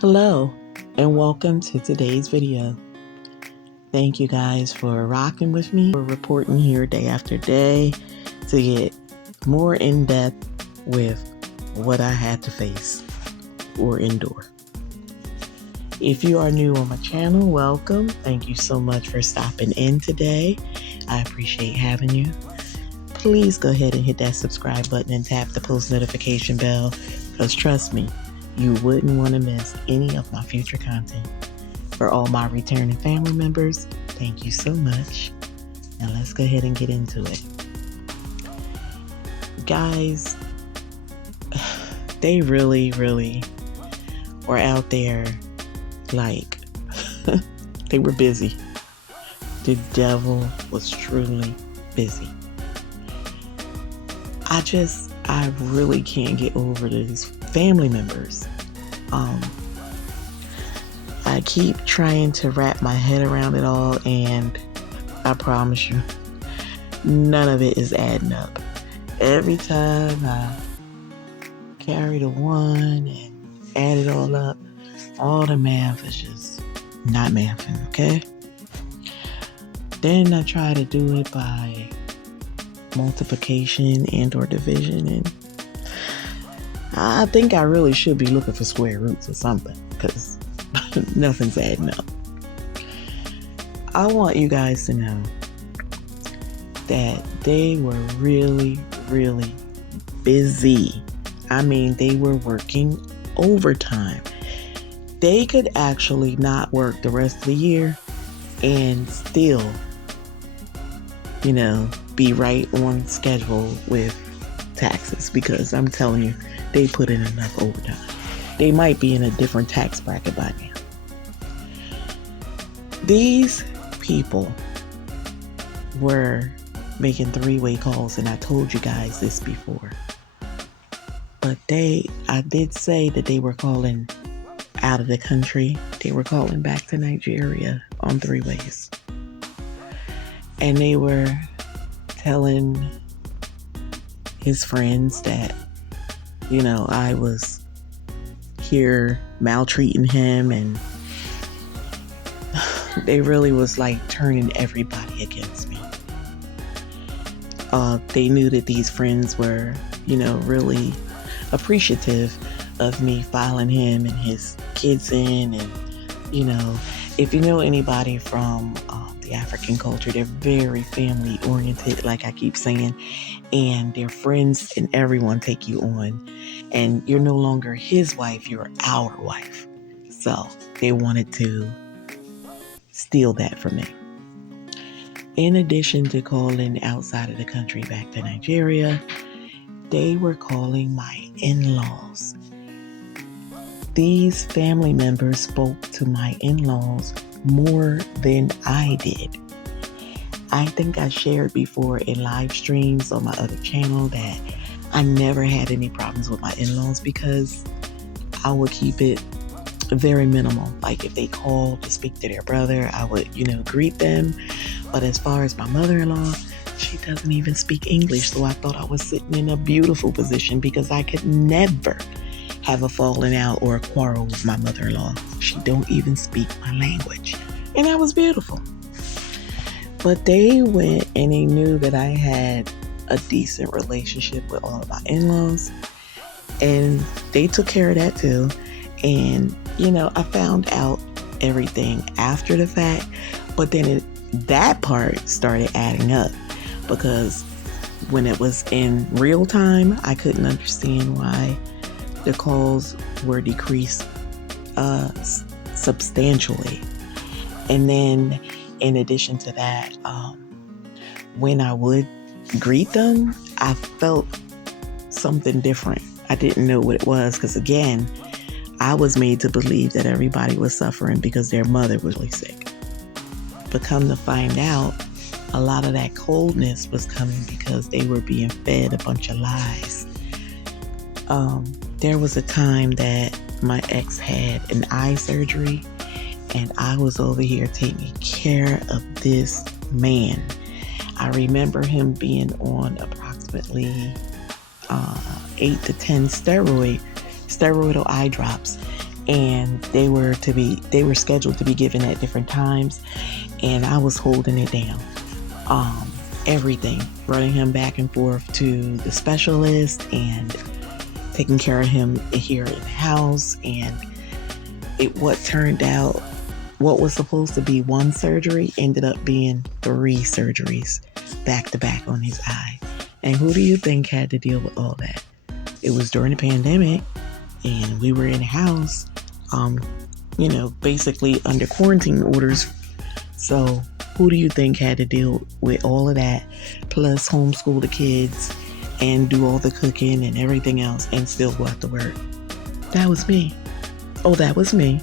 Hello and welcome to today's video. Thank you guys for rocking with me. We're reporting here day after day to get more in depth with what I had to face or endure. If you are new on my channel, welcome. Thank you so much for stopping in today. I appreciate having you. Please go ahead and hit that subscribe button and tap the post notification bell, because trust me, you wouldn't want to miss any of my future content. For all my returning family members, thank you so much. Now let's go ahead and get into it. Guys, they really were out there like they were busy. The devil was truly busy. I really can't get over these family members. I keep trying to wrap my head around it all, and I promise you, none of it is adding up. Every time I carry the one and add it all up, all the math is just not mathing, okay? Then I try to do it by multiplication and or division, and I think I really should be looking for square roots or something, because nothing's adding up. I want you guys to know that they were really busy. I mean, they were working overtime. They could actually not work the rest of the year and still, be right on schedule with taxes, because I'm telling you, they put in enough overtime. They might be in a different tax bracket by now. These people were making three-way calls, and I told you guys this before. But I did say that they were calling out of the country. They were calling back to Nigeria on three-ways. And they were telling his friends that, I was here maltreating him, and they really was like turning everybody against me. They knew that these friends were, really appreciative of me filing him and his kids in, and, if you know anybody from the African culture, they're very family oriented, like I keep saying, and their friends and everyone take you on, and you're no longer his wife, you're our wife. So they wanted to steal that from me. In addition to calling outside of the country back to Nigeria, they were calling my in-laws. These family members spoke to my in-laws more than I did. I think I shared before in live streams on my other channel that I never had any problems with my in-laws, because I would keep it very minimal. Like if they called to speak to their brother, I would, greet them. But as far as my mother-in-law, she doesn't even speak English. So I thought I was sitting in a beautiful position, because I could never have a falling out or a quarrel with my mother-in-law. She don't even speak my language. And that was beautiful. But they went and they knew that I had a decent relationship with all of my in-laws, and they took care of that too. And, I found out everything after the fact, but then that part started adding up, because when it was in real time, I couldn't understand why the calls were decreased substantially. And then in addition to that, when I would greet them, I felt something different. I didn't know what it was, because again, I was made to believe that everybody was suffering because their mother was really sick. But come to find out, a lot of that coldness was coming because they were being fed a bunch of lies. There was a time that my ex had an eye surgery, and I was over here taking care of this man. I remember him being on approximately 8 to 10 steroidal eye drops, and they were scheduled to be given at different times, and I was holding it down. Everything, running him back and forth to the specialist and taking care of him here in the house. And what was supposed to be one surgery ended up being 3 surgeries back to back on his eye. And who do you think had to deal with all that? It was during the pandemic, and we were in the house, basically under quarantine orders. So who do you think had to deal with all of that, plus homeschool the kids and do all the cooking and everything else and still go out to work? That was me. Oh, that was me.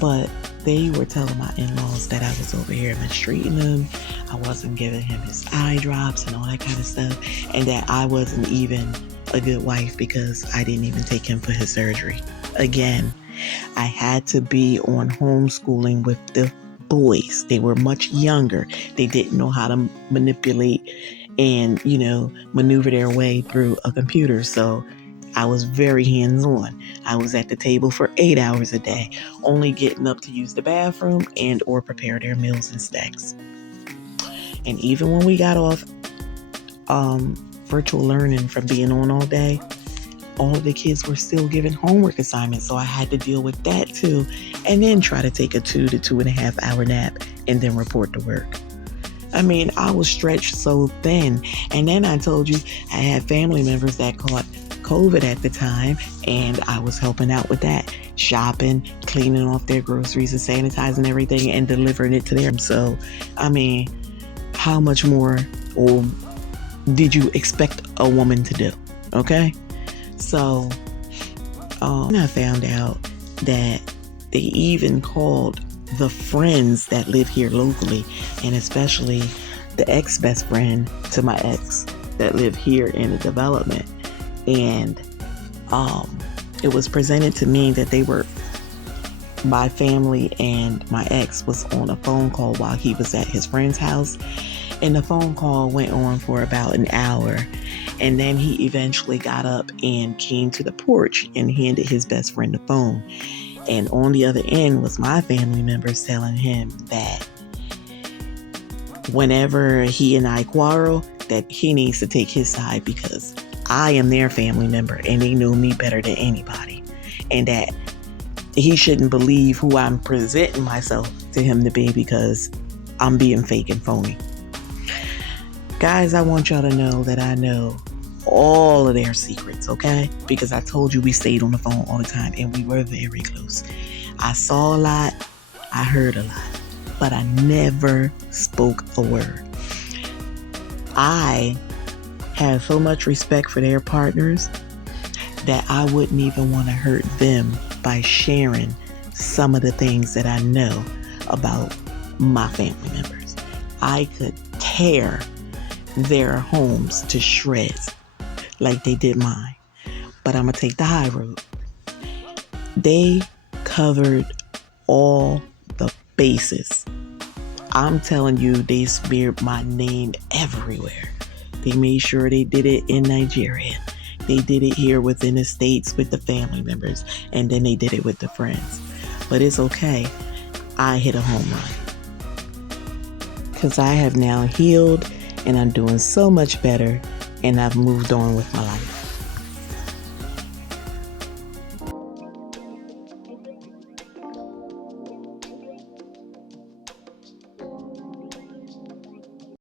But they were telling my in-laws that I was over here mistreating him. I wasn't giving him his eye drops and all that kind of stuff. And that I wasn't even a good wife because I didn't even take him for his surgery. Again, I had to be on homeschooling with the boys. They were much younger. They didn't know how to manipulate and, maneuver their way through a computer. So I was very hands-on. I was at the table for 8 hours a day, only getting up to use the bathroom and or prepare their meals and snacks. And even when we got off virtual learning from being on all day, all of the kids were still given homework assignments. So I had to deal with that too, and then try to take a 2 to 2.5 hour nap and then report to work. I mean, I was stretched so thin. And then I told you I had family members that caught COVID at the time, and I was helping out with that, shopping, cleaning off their groceries and sanitizing everything and delivering it to them. So, I mean, how much more did you expect a woman to do? Okay? So, I found out that they even called the friends that live here locally, and especially the ex-best friend to my ex that live here in the development. And it was presented to me that my family and my ex was on a phone call while he was at his friend's house. And the phone call went on for about an hour. And then he eventually got up and came to the porch and handed his best friend the phone. And on the other end was my family members telling him that whenever he and I quarrel, that he needs to take his side because I am their family member and they know me better than anybody. And that he shouldn't believe who I'm presenting myself to him to be because I'm being fake and phony. Guys, I want y'all to know that I know all of their secrets, okay? Because I told you we stayed on the phone all the time and we were very close. I saw a lot, I heard a lot, but I never spoke a word. I have so much respect for their partners that I wouldn't even want to hurt them by sharing some of the things that I know about my family members. I could tear their homes to shreds like they did mine. But I'm going to take the high road. They covered all the bases. I'm telling you, they smeared my name everywhere. They made sure they did it in Nigeria. They did it here within the States with the family members. And then they did it with the friends. But it's okay. I hit a home run. Because I have now healed and I'm doing so much better and I've moved on with my life.